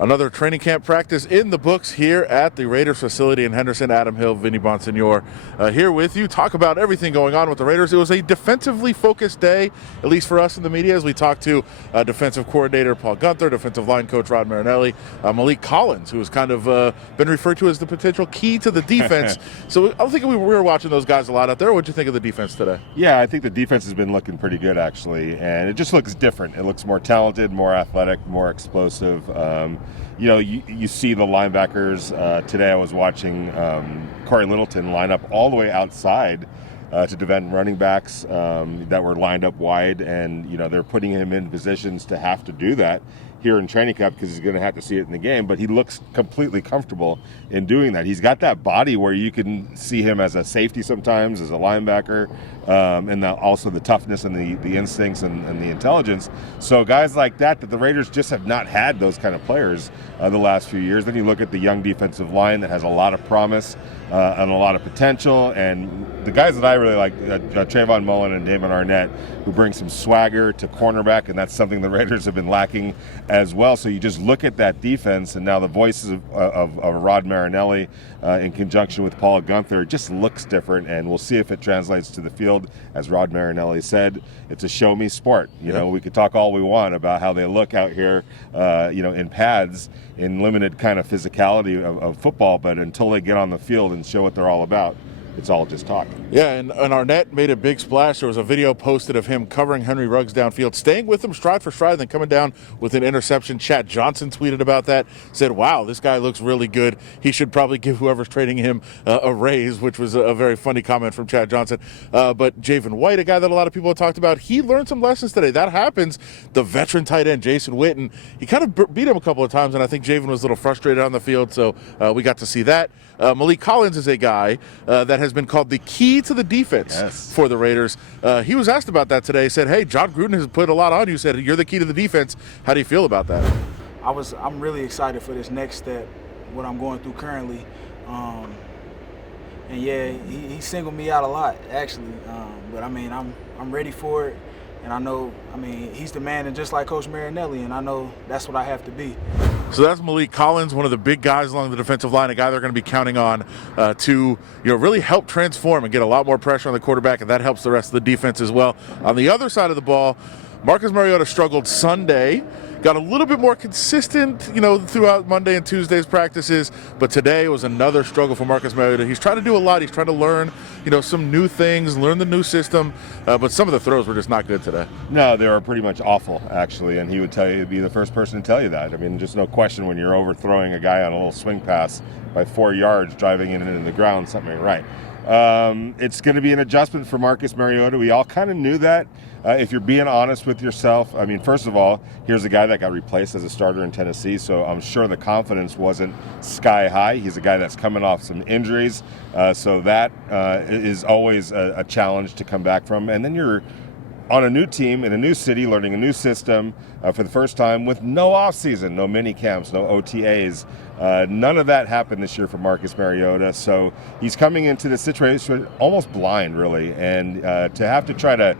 Another training camp practice in the books here at the Raiders facility in Henderson. Adam Hill, Vinny Bonsignor here with you. Talk about everything going on with the Raiders. It was a defensively focused day, at least for us in the media, as we talked to defensive coordinator Paul Guenther, defensive line coach Rod Marinelli, Malik Collins, who has kind of been referred to as the potential key to the defense. So I think we were watching those guys a lot out there. What did you think of the defense today? Yeah, I think the defense has been looking pretty good, actually, and it just looks different. It looks more talented, more athletic, more explosive. You see the linebackers. Today I was watching Corey Littleton line up all the way outside to defend running backs that were lined up wide, and they're putting him in positions to have to do that here in training camp because he's going to have to see it in the game, but he looks completely comfortable in doing that. He's got that body where you can see him as a safety sometimes, as a linebacker, and also the toughness and the instincts and the intelligence. So guys like that the Raiders just have not had those kind of players the last few years. Then you look at the young defensive line that has a lot of promise and a lot of potential, and the guys that I really like, Trayvon Mullen and Damon Arnett, who bring some swagger to cornerback, and that's something the Raiders have been lacking as well. So you just look at that defense, and now the voices of Rod Marinelli in conjunction with Paul Guenther just looks different, and we'll see if it translates to the field. As Rod Marinelli said, it's a show-me sport. We could talk all we want about how they look out here, in pads, in limited kind of physicality of football, but until they get on the field and show what they're all about, it's all just talk. Yeah, and Arnett made a big splash. There was a video posted of him covering Henry Ruggs downfield, staying with him stride for stride, then coming down with an interception. Chad Johnson tweeted about that, said, wow, this guy looks really good. He should probably give whoever's trading him a raise, which was a very funny comment from Chad Johnson. But Javen White, a guy that a lot of people have talked about, he learned some lessons today. That happens. The veteran tight end, Jason Witten, he kind of beat him a couple of times, and I think Javen was a little frustrated on the field, so we got to see that. Malik Collins is a guy that has been called the key to the defense for the Raiders. He was asked about that today. He said, hey, John Gruden has put a lot on you. He said, you're the key to the defense. How do you feel about that? I'm really excited for this next step, what I'm going through currently. And yeah, he singled me out a lot, actually. But I mean, I'm ready for it. And I know, he's the man, and just like Coach Marinelli, and I know that's what I have to be. So that's Malik Collins, one of the big guys along the defensive line, a guy they're going to be counting on to really help transform and get a lot more pressure on the quarterback, and that helps the rest of the defense as well. On the other side of the ball, Marcus Mariota struggled Sunday, got a little bit more consistent, throughout Monday and Tuesday's practices, but today was another struggle for Marcus Mariota. He's trying to do a lot. He's trying to learn, some new things, learn the new system, but some of the throws were just not good today. No, they were pretty much awful, actually, and he would tell you, he'd be the first person to tell you that. Just no question when you're overthrowing a guy on a little swing pass by 4 yards, driving it into the ground, something ain't right. It's going to be an adjustment for Marcus Mariota. We all kind of knew that. If you're being honest with yourself, first of all, here's a guy that got replaced as a starter in Tennessee, so I'm sure the confidence wasn't sky high. He's a guy that's coming off some injuries, so that is always a challenge to come back from. And then you're on a new team in a new city, learning a new system for the first time with no offseason, no mini camps, no OTAs. None of that happened this year for Marcus Mariota, so he's coming into the situation almost blind, really, and to have to try to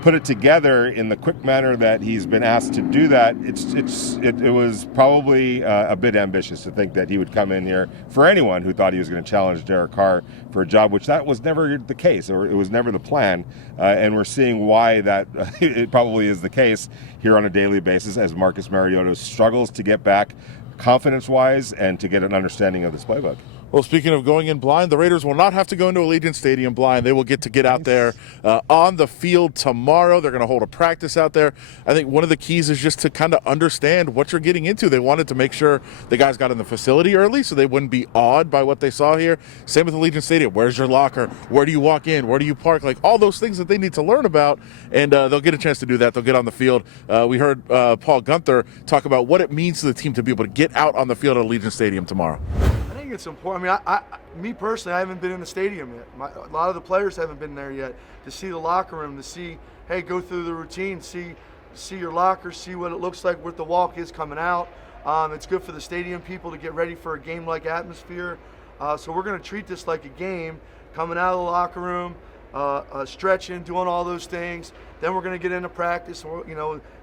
put it together in the quick manner that he's been asked to do that, it was probably a bit ambitious to think that he would come in here for anyone who thought he was going to challenge Derek Carr for a job, which that was never the case, or it was never the plan, and we're seeing why that it probably is the case here on a daily basis as Marcus Mariota struggles to get back confidence-wise and to get an understanding of this playbook. Well, speaking of going in blind, the Raiders will not have to go into Allegiant Stadium blind. They will get out there on the field tomorrow. They're going to hold a practice out there. I think one of the keys is just to kind of understand what you're getting into. They wanted to make sure the guys got in the facility early so they wouldn't be awed by what they saw here. Same with Allegiant Stadium. Where's your locker? Where do you walk in? Where do you park? Like all those things that they need to learn about, and they'll get a chance to do that. They'll get on the field. We heard Paul Guenther talk about what it means to the team to be able to get out on the field at Allegiant Stadium tomorrow. I think it's important. Me personally, I haven't been in the stadium yet. A lot of the players haven't been there yet. To see the locker room, to see, hey, go through the routine, see your locker, see what it looks like, what the walk is coming out. It's good for the stadium people to get ready for a game-like atmosphere. So we're going to treat this like a game, coming out of the locker room, stretching, doing all those things. Then we're going to get into practice, or,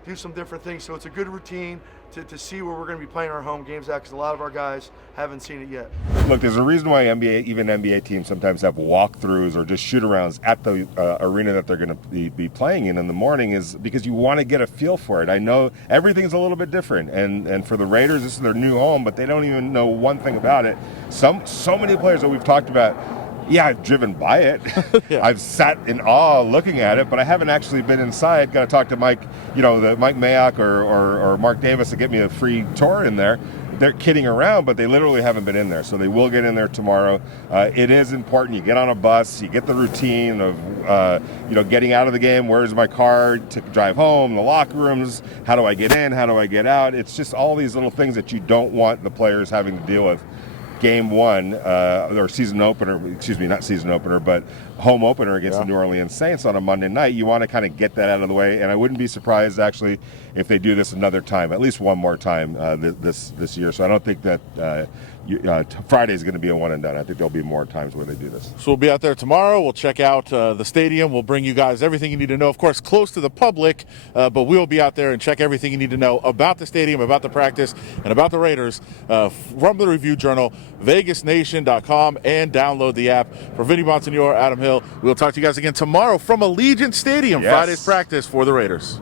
do some different things. So it's a good routine to see where we're going to be playing our home games at, because a lot of our guys haven't seen it yet. Look, there's a reason why even NBA teams sometimes have walkthroughs or just shoot-arounds at the arena that they're going to be playing in the morning, is because you want to get a feel for it. I know everything's a little bit different, and for the Raiders, this is their new home, but they don't even know one thing about it. So many players that we've talked about, yeah, I've driven by it. Yeah. I've sat in awe looking at it, but I haven't actually been inside. Got to talk to Mike, Mike Mayock or Mark Davis to get me a free tour in there. They're kidding around, but they literally haven't been in there. So they will get in there tomorrow. It is important. You get on a bus, you get the routine of, getting out of the game. Where's my car to drive home? The locker rooms. How do I get in? How do I get out? It's just all these little things that you don't want the players having to deal with. Game one, or season opener, not season opener, but home opener against the New Orleans Saints on a Monday night. You want to kind of get that out of the way, and I wouldn't be surprised, actually, if they do this another time, at least one more time this year. So I don't think that Friday is going to be a one and done. I think there'll be more times where they do this. So we'll be out there tomorrow. We'll check out the stadium. We'll bring you guys everything you need to know, of course, close to the public, but we'll be out there and check everything you need to know about the stadium, about the practice, and about the Raiders from the Review Journal, VegasNation.com, and download the app. For Vinny Bonsignore, Adam Hill, we'll talk to you guys again tomorrow from Allegiant Stadium, Yes. Friday's practice for the Raiders.